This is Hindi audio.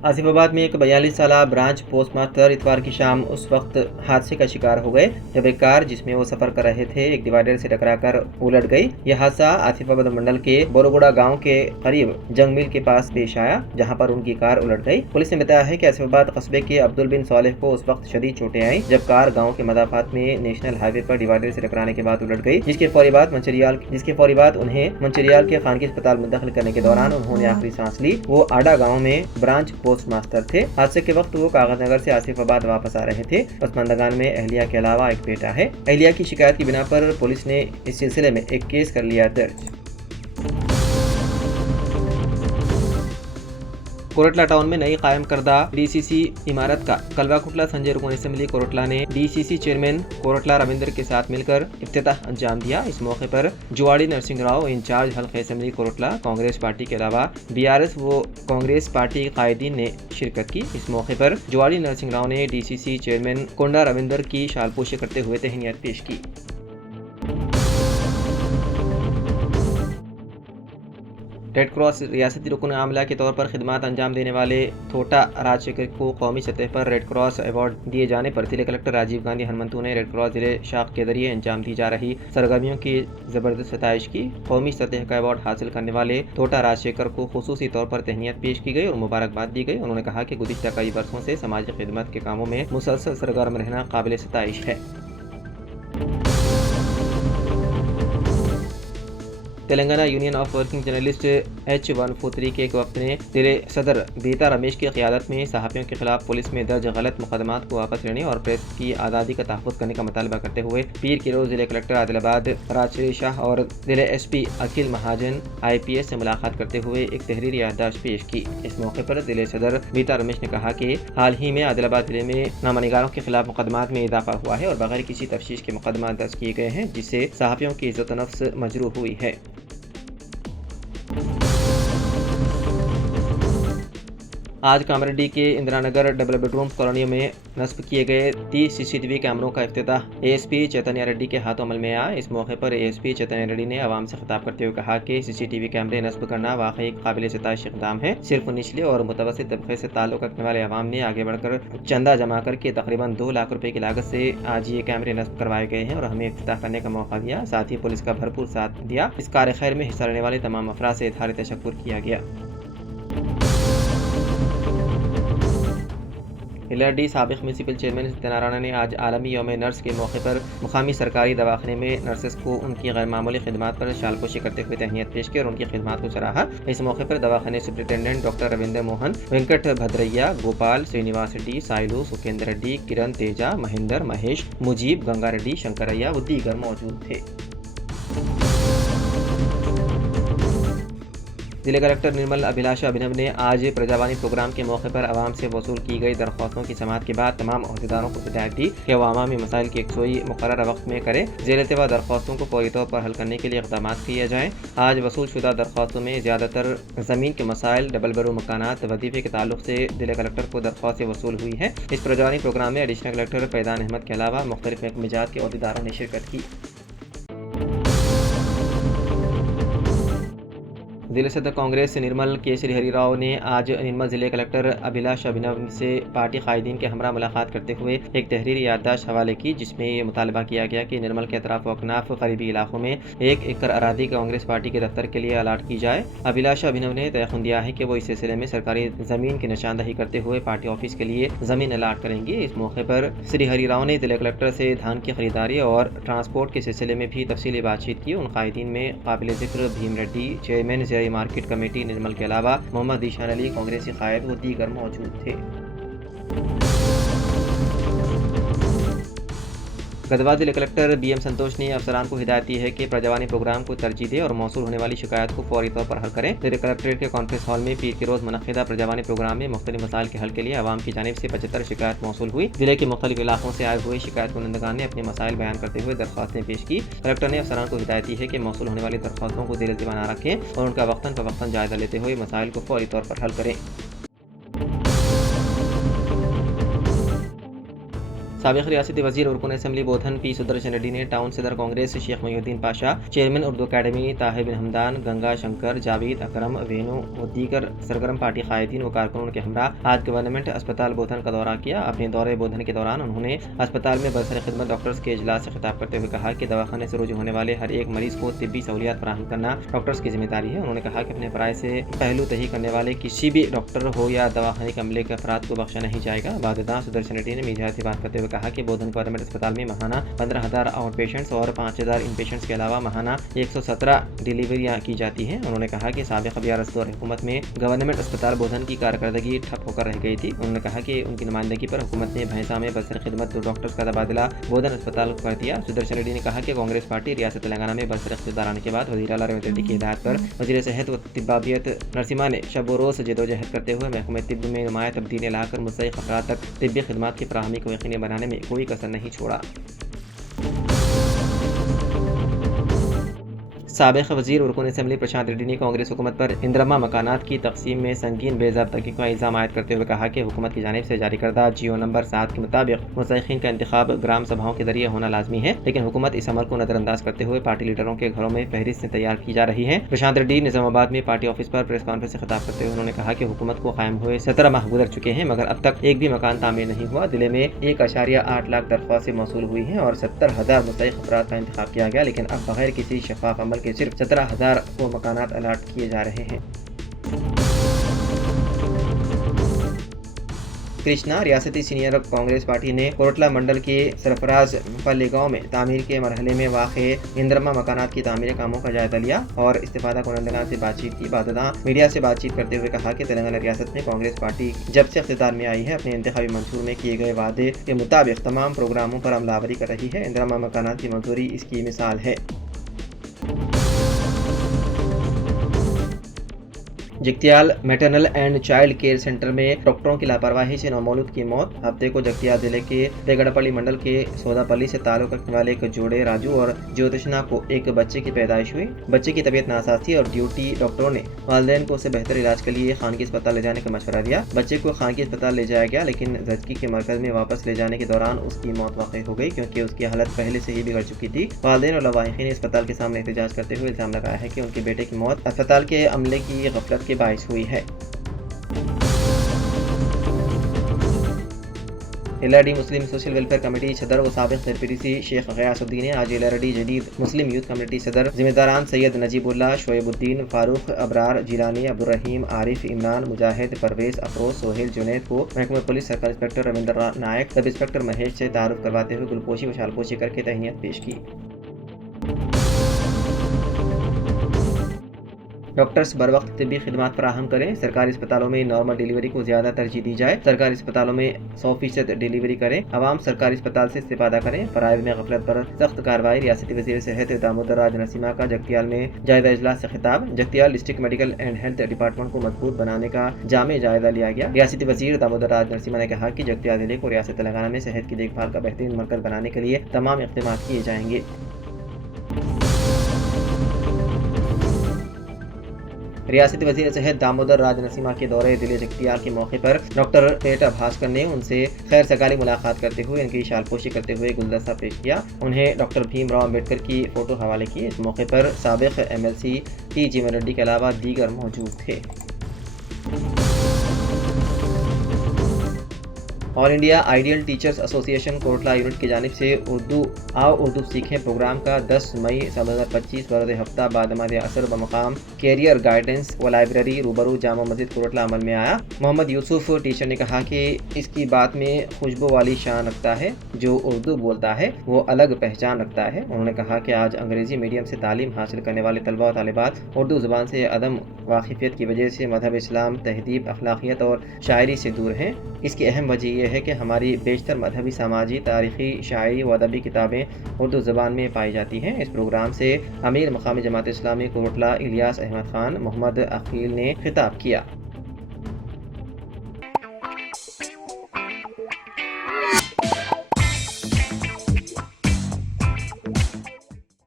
आसिफाबाद में एक 42 साला ब्रांच पोस्ट मास्टर इतवार की शाम उस वक्त हादसे का शिकार हो गए जब एक कार जिसमें वो सफर कर रहे थे एक डिवाइडर से टकराकर उलट गई। यह हादसा आसिफाबाद मंडल के बोरोगुड़ा गांव के करीब जंग मिल के पास पेश आया, जहां पर उनकी कार उलट गई। पुलिस ने बताया है कि आसिफाबाद कस्बे के अब्दुल बिन सालेह को उस वक्त शदीद चोटें आई जब कार गाँव के मदाफात में नेशनल हाईवे पर डिवाइडर से टकराने के बाद उलट गई, जिसके फौरी बाद उन्हें मंचरियाल के खानगी अस्पताल मुंतकिल करने के दौरान उन्होंने आखिरी सांस ली। वो आडा गाँव में ब्रांच पोस्ट मास्टर थे। हादसे के वक्त वो कागजनगर से आसिफाबाद वापस आ रहे थे। पसमानदगान में अहलिया के अलावा एक बेटा है। अहलिया की शिकायत की बिना पर पुलिस ने इस सिलसिले में एक केस कर लिया दर्ज। कोरटला टाउन में नई कायम करदा डीसीसी इमारत का कलवा कुटला संजय रुकन असेंबली कोरटला ने डीसीसी चेयरमैन कोरटला रविंदर के साथ मिलकर इफ्तिताह अंजाम दिया। इस मौके पर जुवाड़ी नरसिंह राव इंचार्ज हल्के असेंबली कोरटला कांग्रेस पार्टी के अलावा बीआरएस व कांग्रेस पार्टी कायदीन ने शिरकत की। इस मौके पर जुवाड़ी नरसिंह राव ने डीसीसी चेयरमैन कोंडा रविंदर की शालपोशी करते हुए तहनीत पेश की। रेड क्रॉस रियासती रुकन आमला के तौर पर खिदमत अंजाम देने वाले थोटा राजशेखर को कौमी सतह पर रेड क्रॉस अवार्ड दिए जाने पर जिले कलेक्टर राजीव गांधी हनुमंतु ने रेड क्रॉस जिले शाख के जरिए अंजाम दी जा रही सरगर्मियों की जबरदस्त सताइश की। कौमी सतह का अवार्ड हासिल करने वाले थोटा राजशेखर को खुसूसी तौर पर तहनीत पेश की गई और मुबारकबाद दी गई। उन्होंने कहा कि गुज़िश्ता कई वर्षों से समाजी खिदमत के कामों में मुसलसल सरगर्म रहना काबिल सताइश है। Telangana union of working journalist H143 के एक वक्त ने जिले सदर बीता रमेश की क़यादत में सहाफ़ियों के खिलाफ पुलिस में दर्ज गलत मुकदमात को वापस लेने और प्रेस की आज़ादी का तहफ़्फ़ुज़ करने का मुतालबा करते हुए पीर की रोज़ जिले कलेक्टर आदिलाबाद राजश्री शाह और जिले SP अखिल महाजन IPS से मुलाकात करते हुए एक तहरीरी याददाश्त पेश की। इस मौके पर जिले सदर बीता रमेश ने कहा कि हाल ही में आदिलाबाद जिले में नामनिगारों के खिलाफ मुकदमात में इजाफा हुआ है और बगैर किसी तफ्तीश के मुकदमा दर्ज किए गए हैं, जिससे सहाफ़ियों की इज़्ज़त नफ्स मजरूह हुई है। आज कामरेड्डी के इंदिरा नगर डबल बेडरूम कॉलोनियों में नस्ब किए गए 30 CCTV कैमरों का इफ्तिताह ASP चैतन्य रेड्डी के हाथों अमल में आया। इस मौके पर ASP चैतन्य रेड्डी ने आवाम से खिताब करते हुए कहा कि CCTV कैमरे नस्ब करना वाकई काबिल सिताइश इक़दाम है। सिर्फ निचले और मुतवस्सित तबके से ताल्लुक़ रखने वाले अवाम ने आगे बढ़कर चंदा जमा करके तकरीबन 2 लाख रुपए की लागत से आज ये कैमरे नस्ब करवाए गए हैं और हमें इफ्तिताह करने का मौका दिया। साथ ही पुलिस का भरपूर साथ दिया। इस कार्य खैर में हिस्सा लेने वाले तमाम अफराद से इज़हार तशक्कुर किया गया। LRD साबिक़ म्यूनसिपल चेयरमैन सत्यनारायण राणा ने आज आलमी यौम नर्स के मौके पर मुकामी सरकारी दवाखाने में नर्सेस को उनकी गैर मामूली खिदमात पर शालपोशी करते हुए तहनीत पेश की और उनकी खिदमात को सराहा। इस मौके पर दवाखाने सुपरिटेंडेंट डॉक्टर रविंद्र मोहन, वेंकट भद्रैया, गोपाल, श्रीनिवास रेड्डी, साइलू, सुखेंद्र रेड्डी, किरण तेजा, महेंद्र, महेश, मुजीब, गंगा रेड्डी, शंकरैया व दीगर मौजूद थे। जिला कलेक्टर निर्मल अभिलाषा अभिनव ने आज प्रजावाणी प्रोग्राम के मौके पर आवाम से वसूल की गई दरख्वास्तों की समाअत के बाद तमाम अहदेदारों को हिदायत दी कि वह अवामी मसाइल की यकसोई मुकर्रर वक्त में करें। ज़ेर-ए-तवा दरख्वास्तों को फौरी तौर पर हल करने के लिए इक़दाम किए जाएँ। आज वसूल शुदा दरख्वास्तों में ज़्यादातर ज़मीन के मसाइल, डबल बेडरूम मकानात, वजीफे के ताल्लुक से जिला कलेक्टर को दरख्वास्तें वसूल हुई है। इस प्रजावाणी प्रोग्राम में एडिशनल कलेक्टर फैज़ान अहमद के अलावा मुख्तलिफ महकमेजात के अहदेदारों ने शिरकत की। जिला सदर कांग्रेस निर्मल केसरी हरिराव ने आज निर्मल जिले कलेक्टर अभिलाष अभिनव से पार्टी कायदीन के हमरा मुलाकात करते हुए एक तहरीरी याददाश्त हवाले की, जिसमें ये मुतालबा किया गया कि निर्मल के अतराफ व अकनाफ करीबी इलाकों में 1 एकड़ अरादी कांग्रेस पार्टी के दफ्तर के लिए अलाट की जाए। अभिलाष अभिनव ने तयखुन दिया है कि वो इस सिलसिले में सरकारी जमीन की निशानदही करते हुए पार्टी ऑफिस के लिए जमीन अलाट करेंगे। इस मौके पर श्री हरिराव ने जिला कलेक्टर से धान की खरीदारी और ट्रांसपोर्ट के सिलसिले में भी तफसीली बातचीत की। उन कायदीन में काबिल जिक्र Bhim Reddy, chairman market committee Nirmal के अलावा मोहम्मद ईशान अली, कांग्रेसी कायद व दीगर मौजूद थे। गदवा जिले कलेक्टर BM संतोष ने अफसरान को हिदायत दी है कि प्रजावानी प्रोग्राम को तरजीह दें और मौसूल होने वाली शिकायत को फौरी तौर पर हल करें। जिले कलेक्ट्रेट के कॉन्फ्रेंस हॉल में पीर के रोज़ मुनक़िदा प्रजावानी प्रोग्राम में मुख्तलिफ मसाइल के हल के लिए आवाम की जानिब से 75 शिकायत मौसूल हुई। जिले के मुख्तलिफ इलाकों से आए हुए शिकायत कुनंदगान ने अपने मसाइल बयान करते हुए दरख्वास्तें पेश की। कलेक्टर ने अफसरान को हिदायत दी है कि मौसूल होने वाली दरख्वास्तों को दिल ज़िम्मा न रखें और उनका वक्तन फ़वक्तन जायज़ा लेते हुए मसाइल को फौरी तौर पर हल करें। साबिक रियासती वज़ीर और रुकन असम्बली बोधन पी सुदर्शन रेड्डी ने टाउन सदर कांग्रेस शेख मोहिउद्दीन पाशा, चेयरमैन उर्दू अकेडमी ताहिर बिन हमदान, गंगा शंकर, जावेद अकरम, वेणु व दीगर सरगर्म पार्टी कायदीन व कारकुनों के हमरा आज गवर्नमेंट अस्पताल बोधन का दौरा किया। अपने दौरे बोधन के दौरान उन्होंने अस्पताल में बरसर खिदमत डॉक्टर्स के इजलास से खिताब करते हुए कहा कि दवाखाने से रुजू होने वाले हर एक मरीज को तिब्बी सहूलियात फराहम करना डॉक्टर्स की जिम्मेदारी है। उन्होंने कहा कि अपने फ़राइज़ से पहलू तही करने वाले किसी भी डॉक्टर हो या दवाखाने के अमले के अफराद को बख्शा नहीं जाएगा। बागदा सुदर्शन रेड्डी ने मीडिया से बात करते हुए कहा कि बोधन गवर्नमेंट अस्पताल में महाना 15,000 आउट पेशेंट्स और 5,000 इन पेशेंट्स के अलावा महाना 117 डिलीवरियाँ की जाती हैं। उन्होंने कहा कि साबिक़ BRS दौर हुकूमत में गवर्नमेंट अस्पताल बोधन की कारकर्दगी ठप होकर रह गई थी। उन्होंने कहा कि उनकी नुमाइंदगी पर हुकूमत ने भैंसा में बरसर खिदमत 2 डॉक्टर्स का तबादला बोधन अस्पताल कर दिया। सुदर्शन रेड्डी ने कहा कि कांग्रेस पार्टी रियासत तेलंगाना में बरसर इख्तियार आने के बाद वज़ीर आला रेवंत रेड्डी की हिदायत पर वज़ीर सेहत व तिब्बाबियत नरसिम्हा ने शब व रोज़ जदोजहद करते हुए महकमे तिब्ब में नुमाया तब्दीली लाकर मुस्तहिक़ अफराद तक तिब्बी खिदमात की फराहमी को यकीनी बनाने में कोई कसर नहीं छोड़ा। साबिक़ वज़ीर और रुकन असम्बली प्रशांत रेड्डी ने कांग्रेस हुकूमत पर इंदरमा मकानात की तकसीम में संगीन बेज़ाब्तगी का इल्ज़ाम आयद करते हुए कहा कि हुकूमत की जानिब से जारी करदा GO नंबर 7 के मुताबिक मुस्तहिक़ीन का इंतखाब ग्राम सभाओं के जरिए होना लाजमी है, लेकिन हुकूमत इस अमल को नज़रअंदाज करते हुए पार्टी लीडरों के घरों में फहरिस्त तैयार की जा रही है। प्रशांत रेड्डी निज़ामाबाद में पार्टी ऑफिस पर प्रेस कॉन्फ्रेंस से खिताब करते हुए उन्होंने कहा कि हुकूमत को कायम हुए 17 माह गुजर चुके हैं मगर अब तक एक भी मकान तामीर नहीं हुआ। जिले में 1.8 लाख दरख्वास्तें मौसूल हुई हैं और 70,000 मुस्तहिक़ अफराद का इंतखाब किया गया, लेकिन अब बगैर किसी शफाफ अमल के सिर्फ 17,000 को मकानात अलाट किए जा रहे हैं। कृष्णा रियासती सीनियर कांग्रेस पार्टी ने कोरटला मंडल के सरफराज पल्ली गाँव में तामीर के मरहले में वाक़े इंदरमा मकानात की तामीर कामों का जायजा लिया और इस्तिफादा कुनंदगान से बातचीत की। बाददा मीडिया से बातचीत करते हुए कहा कि तेलंगाना रियासत में कांग्रेस पार्टी जब से इख्तियार में आई है अपने इंतखाबी मंसूर में किए गए वादे के मुताबिक तमाम प्रोग्रामों पर अमलावरी कर रही है। इंदरमा मकानात की मंजूरी इसकी मिसाल है। Jagtial maternal and child care centre में डॉक्टरों की लापरवाही से नौमौलूद की मौत। हफ्ते को जगतियाल जिले के तेगड़पल्ली मंडल के सोदापल्ली से ताल्लुक रखने वाले एक जोड़े राजू और ज्योतिषना को एक बच्चे की पैदाइश हुई। बच्चे की तबीयत नासाज थी और ड्यूटी डॉक्टरों ने वालिदैन को उसे बेहतर इलाज के लिए खानगी अस्पताल ले जाने का मशवरा दिया। बच्चे को खानगी अस्पताल ले जाया गया, लेकिन जदगी के मरकज में वापस ले जाने के दौरान उसकी मौत वाक़ई हो गई क्योंकि उसकी हालत पहले से ही बिगड़ चुकी थी। वालिदैन और लवाहिकीन ने अस्पताल के सामने एहतजाज करते हुए इल्ज़ाम लगाया है कि उनके बेटे की मौत अस्पताल के अमले की गफलत के बाइस हुई है। LRD मुस्लिम सोशल वेलफेयर कमेटी सदर व साबिक़ सरपरीसी शेख गयासुद्दीन ने आज LRD जदीद मुस्लिम यूथ कमेटी सदर जिम्मेदारान सैयद नजीबुल्लाह, शोएबुद्दीन, फारूक, अबरार, जिलानी, अब्दुर्रहीम, आरिफ, इमरान, मुजाहिद, परवेज, अफरोज, सोहेल, जुनैद को महकमा पुलिस सर्कल इंस्पेक्टर रविंद्र नायक, सब इंस्पेक्टर महेश से तारुफ करवाते हुए गुलपोशी व शालपोशी करके तहनीत पेश की। डॉक्टर्स बर वक्त तिब्बी खिदमात फराहम करें। सरकारी अस्पतालों में नॉर्मल डिलीवरी को ज़्यादा तरजीह दी जाए। सरकारी अस्पतालों में 100% डिलीवरी करें। आवाम सरकारी अस्पताल से इस्तिफादा करें। फराइज़ में गफलत पर सख्त कार्रवाई। रियासती वज़ीर सेहत दामोदर राज नरसिम्हा का जगतियाल में जायजा इजलास से खिताब। Jagtial district medical and health department को मजबूत बनाने का जामे जायजा लिया गया। रियासती वज़ीर दामोदर राज नरसिम्हा ने कहा कि जगतियाल जिले को रियासत तेलंगाना में सेहत की देखभाल का बेहतरीन मरकज़ बनाने के लिए तमाम इक़दाम किए जाएंगे। रियासती वज़ीर सेहत दामोदर राज नरसिम्हा के दौरे दिल्ली जगतियाल के मौके पर डॉक्टर टेटा भास्कर ने उनसे खैर सगाली मुलाकात करते हुए उनकी शालपोशी करते हुए गुलदस्ता पेश किया। उन्हें डॉक्टर भीमराव अम्बेडकर की फ़ोटो हवाले की। इस मौके पर साबिक़ MLC T G रेड्डी के अलावा दीगर मौजूद थे। All India ideal teachers association Kotla unit की जानिब से उर्दू सीखें प्रोग्राम का 10 मई 2025 बरद हफ्ता बादमाद असर बमकाम कैरियर गाइडेंस व लाइब्रेरी रूबरू जामा मस्जिद कोटला अमल में आया। मोहम्मद यूसुफ टीचर ने कहा कि इसकी बात में खुशबू वाली शान रखता है। जो उर्दू बोलता है वो अलग पहचान रखता है। उन्होंने कहा कि आज अंग्रेज़ी मीडियम से तालीम हासिल करने वाले तलबा व तालिबात उर्दू ज़ुबान से अदम वाकिफ़ियत की वजह से मज़हब इस्लाम, तहज़ीब, अखलाकियत और शायरी से दूर हैं। इसकी अहम वजह यह है कि हमारी बेशतर मजहबी, सामाजी, तारीख़ी, शायरी व अदबी किताबें उर्दू ज़बान में पाई जाती हैं। इस प्रोग्राम से अमीर मकामी जमात इस्लामी कोटला इलियास अहमद ख़ान मोहम्मद अकील ने खिताब किया।